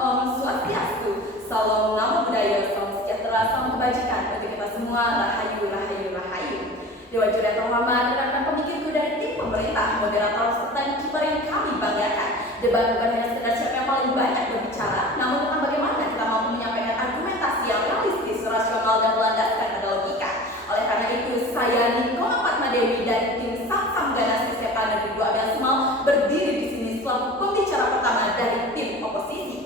Om Swastiastu, Salam Namo Buddhaya, Salam Sejahtera, Salam Kebajikan untuk kita semua. Rahayu, Rahayu, Rahayu. Dewa Juri terhormat, rekan pemikirku dari tim pemerintah, moderator serta kiper yang kami banggakan. Debat bukan hanya sekedar siapa yang paling banyak berbicara, namun tentang bagaimana kita mampu menyampaikan argumentasi yang realistis, rasional, dan berlandaskan pada logika. Oleh karena itu, saya Nikoma Fatmadewi dari tim Samsam Ganas Kesehatan Negeri 2 Small berdiri di sini selaku pembicara pertama dari tim oposisi.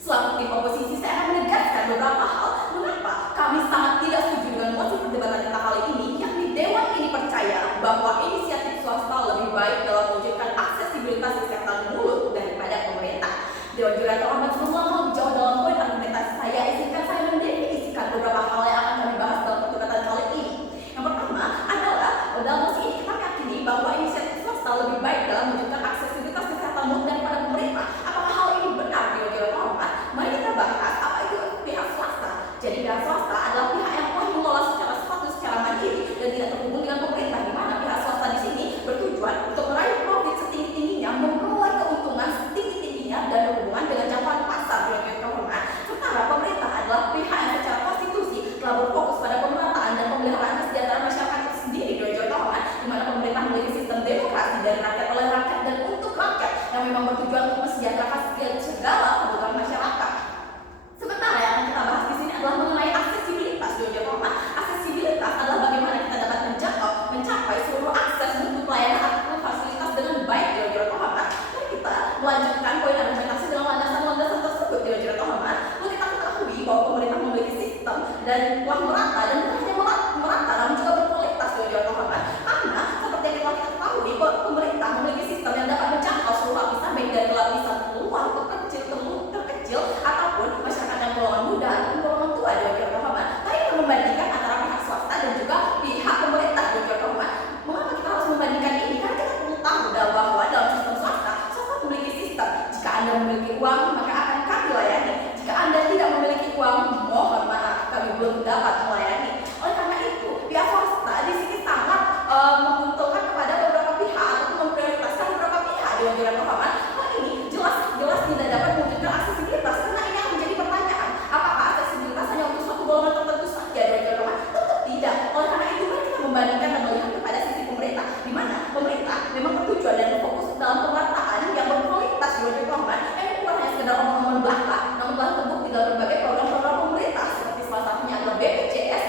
Selaku tim oposisi, saya akan menegaskan beberapa hal mengapa kami sangat tidak setuju dengan mosi perdebatan kita kali ini, yakni Dewan ini percaya bahwa inisiatif swasta lebih baik dalam mewujudkan aksesibilitas kesehatan mulut daripada pemerintah. Dewan Juri terhormat, sebelum lama jauh dalam poin argumentasi saya, izinkan saya mendefinisikan beberapa hal yang akan kami bahas dalam perdebatan kali ini. Yang pertama adalah, dalam mosi ini kita meyakini bahwa inisiatif swasta lebih baik dalam mewujudkan aksesibilitas kesehatan mulut daripada pemerintah. Apakah hal ini benar, Dewan Juri terhormat? Mari kita bahas apa itu pihak swasta. Jadi pihak swasta adalah pihak yang telah mengelola secara mandiri dan tidak terhubung dengan pemerintah, di mana pihak swasta di sini bertujuan untuk meraih profit setinggi-tingginya, memperoleh keuntungan setinggi-tingginya, dan berhubungan dengan jangkauan pasar. Dewan Juri terhormat, sementara pemerintah adalah pihak yang secara konstitusi telah berfokus pada pemerataan dan pemeliharaan kesejahteraan masyarakat itu sendiri. Dewan Juri terhormat, di mana pemerintah memiliki sistem demokrasi dari rakyat, oleh rakyat, dan untuk rakyat yang memang bertujuan untuk mensejahterakan segala kebutuhan masyarakat. Sementara yang kita bahas di sini adalah mengenai aksesibilitas. Dewan Juri terhormat, aksesibilitas adalah bagaimana kita dapat mencapai seluruh akses untuk pelayanan ataupun fasilitas dengan baik. Dewan Juri terhormat, mari kita melanjutkan poin argumentasi dengan landasan-landasan tersebut. Dewan Juri terhormat, lalu kita ketahui bahwa pemerintah memiliki sistem dan telah merata, dan bukan hanya merata namun juga berkualitas. Dewan Juri terhormat, karena seperti yang kita ketahui bahwa pemerintah memiliki sistem yang dapat menjangkau seluruh lapisan, baik dari lapisan luar ke terkecil ataupun masyarakat yang golongan muda ataupun golongan tua. Dewan Juri terhormat, mari kita membandingkan antara pihak swasta dan juga pihak pemerintah. Dewan Juri terhormat, mengapa kita harus membandingkan ini? Karena kita perlu tahu bahwa dalam sistem swasta memiliki sistem, jika Anda memiliki uang maka akan kami layani, jika Anda tidak memiliki uang, mohon maaf, kami belum dapat melayani. Oleh karena itu, pihak swasta di sini sangat menguntungkan kepada beberapa pihak atau memprioritaskan beberapa pihak. Dewan Juri terhormat, hal ini jelas tidak dapat mewujudkan aksesibilitas, karena ini akan menjadi pertanyaan, apakah aksesibilitas hanya untuk suatu golongan tertentu saja? Dewan Juri terhormat, tentu tidak. Oleh karena itu, mari kita membandingkan dan melihat kepada sisi pemerintah, di mana pemerintah memang bertujuan dan berfokus dalam pemerataan yang berkualitas. Dewan Juri terhormat, ini bukan hanya sekedar omong-omong belaka, namun telah terbukti dalam berbagai program-program pemerintah, seperti salah satunya adalah BPJS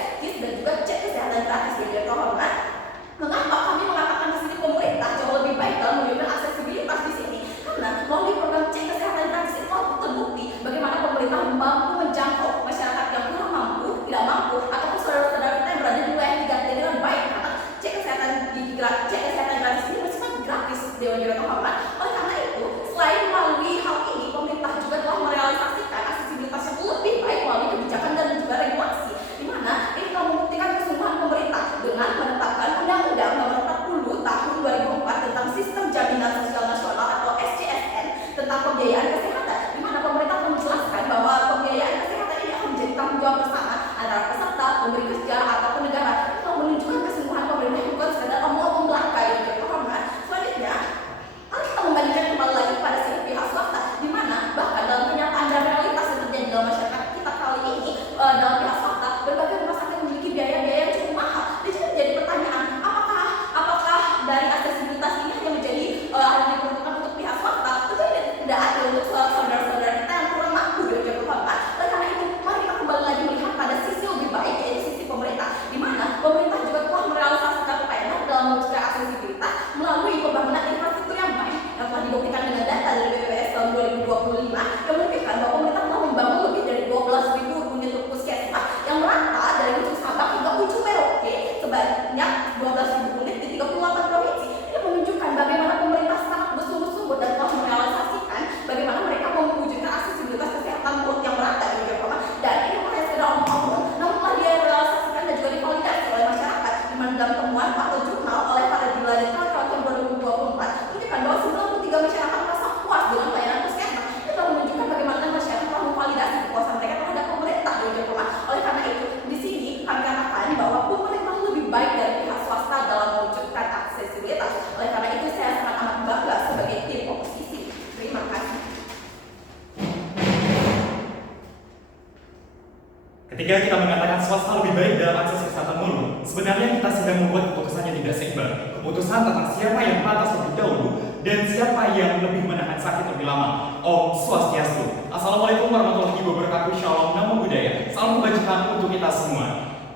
Ketika kita mengatakan swasta lebih baik dalam akses kesehatan mulut, sebenarnya kita sedang membuat keputusan yang tidak seimbang. Keputusan tentang siapa yang pantas lebih dahulu dan siapa yang lebih menahan sakit lebih lama. Om Swastiastu. Assalamualaikum warahmatullahi wabarakatuh. Shalom, namo buddhaya. Salam kebajikan untuk kita semua.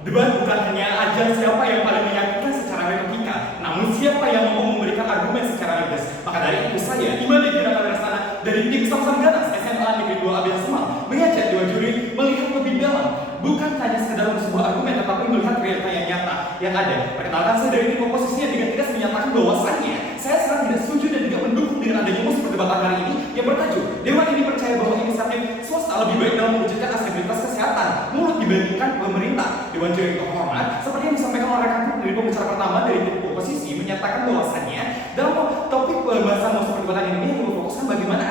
Debat bukan hanya ajang siapa yang paling meyakinkan secara retorika, namun siapa yang mampu memberikan argumen secara lugas. Maka dari itu saya, Iman Degara Kadrasana dari tim Samsam Ganas SMA Negeri 2 Abian Semal mengajak dua juri melihat lebih dalam, bukan hanya sekedar sebuah argumen, tetapi melihat realita yang nyata yang ada. Perkenalkan, saya dari tim oposisi yang dengan tegas menyatakan bahwasannya saya sangat tidak setuju dan tidak mendukung dengan adanya musuh perdebatan hari ini yang bertajuk Dewan ini percaya bahwa inisiatif swasta lebih baik dalam mewujudkan aksesibilitas kesehatan mulut dibandingkan pemerintah. Dewan juri terhormat, seperti yang disampaikan oleh rekan dari pembicara pertama dari tim oposisi, menyatakan bahwasannya dalam topik pembahasan musuh perdebatan ini yang berfokuskan bagaimana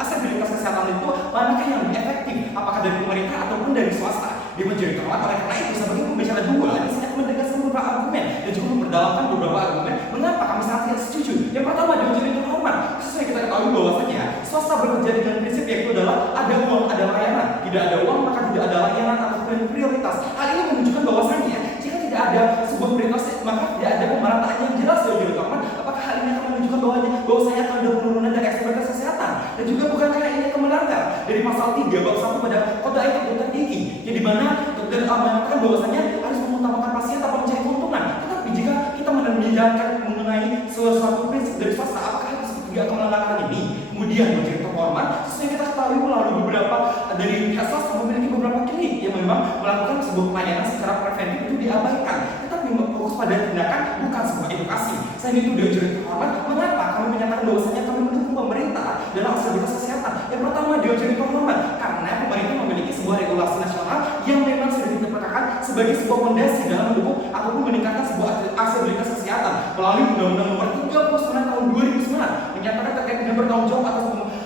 aksesibilitas kesehatan itu manakah yang lebih efektif, apakah dari pemerintah ataupun dari swasta. Dewan juri terhormat, oleh karena itu sebagai pembicara dua, ini sangat menegaskan beberapa argumen dan juga memperdalamkan beberapa argumen mengapa kami sangat tidak setuju. Yang pertama, Dewan juri terhormat, sesuai kita ketahui bahwasannya swasta bekerja dengan prinsip yaitu adalah ada uang ada layanan, tidak ada uang maka tidak ada layanan ataupun prioritas. Hal ini menunjukkan bahwasannya jika tidak ada sebuah prioritas maka tidak ada pemerataan yang jelas. Dewan juri terhormat, apakah hal ini akan menunjukkan bahwasanya akan ada penurunan dari aksesibilitas kesehatan, dan juga bukankah ini akan melanggar dari pasal 3 bab 1 pada Kode Etik Dokter Gigi yang dimana dokter mengatakan bahwasanya harus mengutamakan pasien tanpa mencari keuntungan. Tetapi jika kita menanyakan mengenai sesuatu prinsip dari swasta, apakah hal tersebut juga akan melanggar ini? Kemudian menjadi terhormat, sesuai kita ketahui melalui beberapa dari pihak swasta memiliki beberapa klinik yang memang melakukan sebuah pelayanan secara preventif itu diabaikan, tetapi fokus pada tindakan bukan sebuah edukasi. Selain itu, Dewan juri terhormat, mengapa kami menyatakan bahwasanya kami mendukung pemerintah dalam aksesibilitas kesehatan? Yang pertama, Dewan juri terhormat, karena pemerintah memiliki sebuah regulasi nasional yang memang sudah ditetapkan sebagai sebuah fondasi dalam mendukung ataupun meningkatkan sebuah aksesibilitas kesehatan melalui Undang-Undang Nomor 39 Tahun 2009 menyatakan terkait dengan bertanggung jawab atas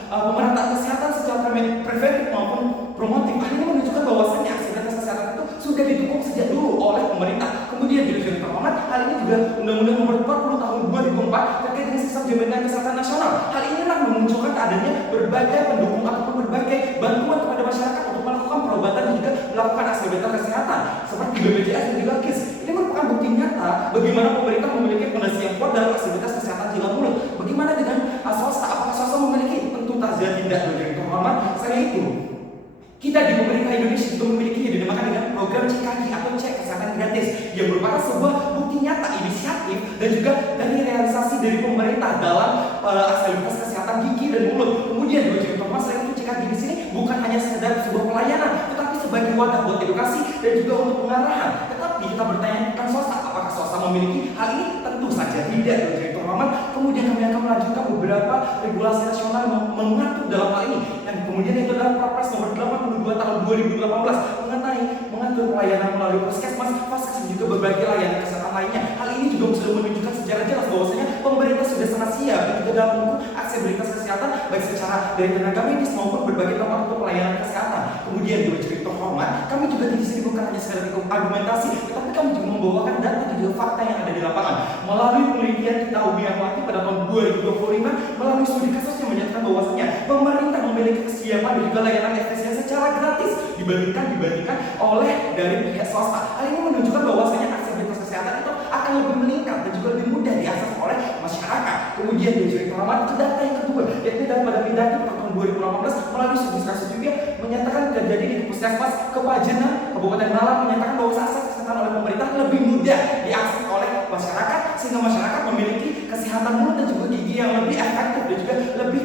pemerataan kesehatan secara preventif maupun promotif. Hal ini menunjukkan bahwasannya aksesibilitas kesehatan itu sudah didukung sejak dulu oleh pemerintah. Kemudian Dewan juri terhormat, hal ini juga Undang-Undang Nomor 40 Tahun 2004 terkait dengan sistem jaminan kesehatan nasional. Hal inilah memunculkan adanya berbagai pendukung ataupun berbagai bantuan kepada masyarakat untuk melakukan perobatan dan juga melakukan aksesibilitas kesehatan seperti BPJS dan juga KIS. Ini merupakan bukti nyata bagaimana pemerintah memiliki fondasi yang kuat dalam aksesibilitas kesehatan jalan mulut. Bagaimana dengan swasta? Apakah swasta memiliki? Tentu saja tidak. Dewan juri terhormat, selain itu kita di pemerintah Indonesia juga memiliki yang dinamakan dengan program cek kaki atau cek kesehatan gratis yang merupakan sebuah bukti nyata inisiatif dan juga dari realisasi dari pemerintah dalam aksesibilitas kesehatan gigi dan mulut. Kemudian Dewan juri terhormat, selain itu cek kaki di sini bukan hanya sekedar sebuah pelayanan, tetapi sebagai wadah buat edukasi dan juga untuk pengarahan. Tetapi kita bertanya tentang swasta, apakah swasta memiliki hal ini? Tentu saja tidak. Dewan juri terhormat, kemudian kami akan melanjutkan beberapa regulasi nasional yang mengatur dalam hal ini, dan kemudian itu adalah Perpres Nomor 82 Tahun 2018 mengatur pelayanan melalui puskesmas, vaskes dan juga berbagai layanan kesehatan lainnya. Hal ini juga sudah menunjukkan secara jelas bahwasanya pemerintah sudah sangat siap juga dalam mendukung aksesibilitas kesehatan baik secara dari tenaga medis maupun berbagai tempat untuk pelayanan kesehatan. Kemudian Dewan juri terhormat, kami juga di sini bukan hanya sekedar argumentasi, tetapi kami juga membawakan data dan juga fakta yang ada di lapangan. Melalui penelitian kita Ubiamati pada tahun 2025 melalui studi kasus yang menyatakan bahwasanya pemerintah memiliki kesiapan dan juga layanan efisien secara gratis dibandingkan oleh dari pihak swasta. Hal ini menunjukkan bahwasanya aksesibilitas kesehatan itu akan lebih meningkat dan juga lebih mudah diakses oleh masyarakat. Kemudian Dewan juri terhormat, data yang kedua yaitu daripada Mendagri pada tahun 2018 melalui studi kasus juga menyatakan terjadi di puskesmas Kepajenan Kabupaten Malang menyatakan bahwa akses kesehatan oleh pemerintah lebih mudah diakses oleh masyarakat sehingga masyarakat memiliki kesehatan mulut dan juga gigi yang lebih efektif dan juga lebih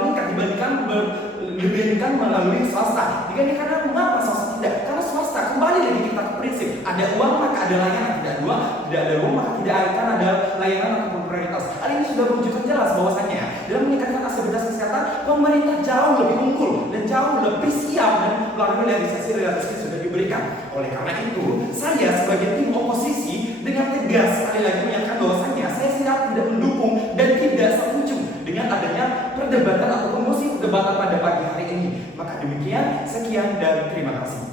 meningkat dibandingkan melalui swasta. Karena mengapa swasta tidak? Karena swasta kembali lagi kita ke prinsip ada uang maka ada layanan, tidak ada uang maka tidak akan ada layanan ataupun prioritas. Hal ini sudah menunjukkan jelas bahwasanya dalam meningkatkan aksesibilitas kesehatan pemerintah jauh lebih unggul dan jauh lebih siap dan melalui realisasi yang sudah diberikan. Oleh karena itu saya sebagai tim oposisi dengan tegas sekali lagi menyatakan bahwasanya saya siap tidak mendukung dan tidak setuju dengan adanya perdebatan ataupun mosi perdebatan pada pagi hari ini. Maka demikian, sekian dan terima kasih.